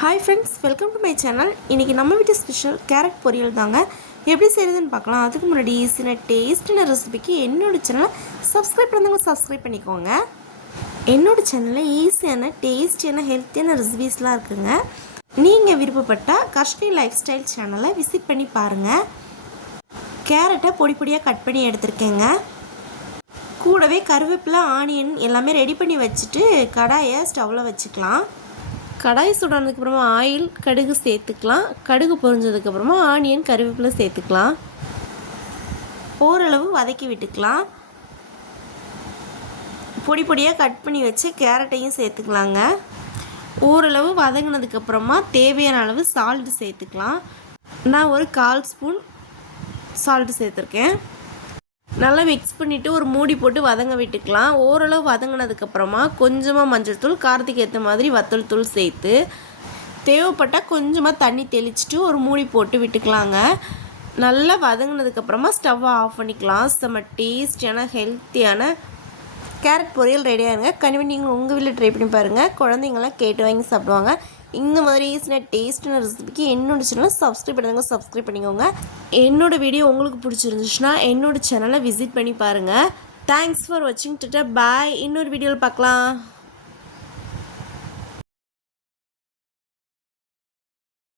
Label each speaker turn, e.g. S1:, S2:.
S1: Hi friends welcome to my channel இன்றைக்கி நம்ம வீட்டு ஸ்பெஷல் கேரட் பொரியல் தாங்க. எப்படி செய்கிறதுன்னு பார்க்கலாம். அதுக்கு முன்னாடி ஈஸியான டேஸ்டான ரெசிபிக்கு என்னோடய சேனலை சப்ஸ்கிரைப் பண்ணுறவங்க சப்ஸ்கிரைப் பண்ணிக்கோங்க. என்னோடய சேனலில் ஈஸியான டேஸ்டியான ஹெல்த்தியான ரெசிபிஸ்லாம் இருக்குங்க. நீங்கள் விருப்பப்பட்டால் காஷ்மீர் லைஃப் ஸ்டைல் சேனலை விசிட் பண்ணி பாருங்கள் கேரட்டை பொடி பொடியாக கட் பண்ணி எடுத்திருக்கேங்க. கூடவே கருவேப்பிலை ஆனியன் எல்லாமே ரெடி பண்ணி வச்சுட்டு கடாயை ஸ்டவ்வில் வச்சுக்கலாம். கடாய் சுடானதுக்கப்புறமா ஆயில் கடுகு சேர்த்துக்கலாம். கடுகு பொரிஞ்சதுக்கப்புறமா ஆனியன் கருவேப்பிலை சேர்த்துக்கலாம். ஓரளவு வதக்கி விட்டுக்கலாம். பொடி பொடியாக கட் பண்ணி வச்சு கேரட்டையும் சேர்த்துக்கலாங்க. ஓரளவு வதங்கினதுக்கப்புறமா தேவையான அளவு சால்ட்டு சேர்த்துக்கலாம். நான் ஒரு கால் ஸ்பூன் சால்ட்டு சேர்த்துருக்கேன். நல்லா மிக்ஸ் பண்ணிவிட்டு ஒரு மூடி போட்டு வதங்க விட்டுக்கலாம். ஓரளவு வதங்கினதுக்கப்புறமா கொஞ்சமாக மஞ்சள் தூள் காரத்துக்கு ஏற்ற மாதிரி வத்தல் தூள் சேர்த்து தேவைப்பட்டால் கொஞ்சமாக தண்ணி தெளிச்சுட்டு ஒரு மூடி போட்டு விட்டுக்கலாங்க. நல்லா வதங்கினதுக்கப்புறமா ஸ்டவ்வை ஆஃப் பண்ணிக்கலாம். செம்ம டேஸ்டியான ஹெல்த்தியான கேரட் பொரியல் ரெடியாகுங்க கண்டிப்பாக நீங்கள் உங்கள் வீட்டில் ட்ரை பண்ணி பாருங்கள் குழந்தைங்களாம் கேட்டு வாங்கி சாப்பிடுவாங்க. இந்த மாதிரி ஈஸியாக டேஸ்ட்டான ரெசிபிக்கு என்னோட சேனலை சப்ஸ்கிரைப் பண்ணுங்க சப்ஸ்கிரைப் பண்ணிக்கோங்க. என்னோட வீடியோ உங்களுக்கு பிடிச்சிருந்துச்சுன்னா என்னோடய சேனலை விசிட் பண்ணி பாருங்கள் தேங்க்ஸ் ஃபார் வாட்சிங் டுட்டா பாய் இன்னொரு வீடியோவில் பார்க்கலாம்.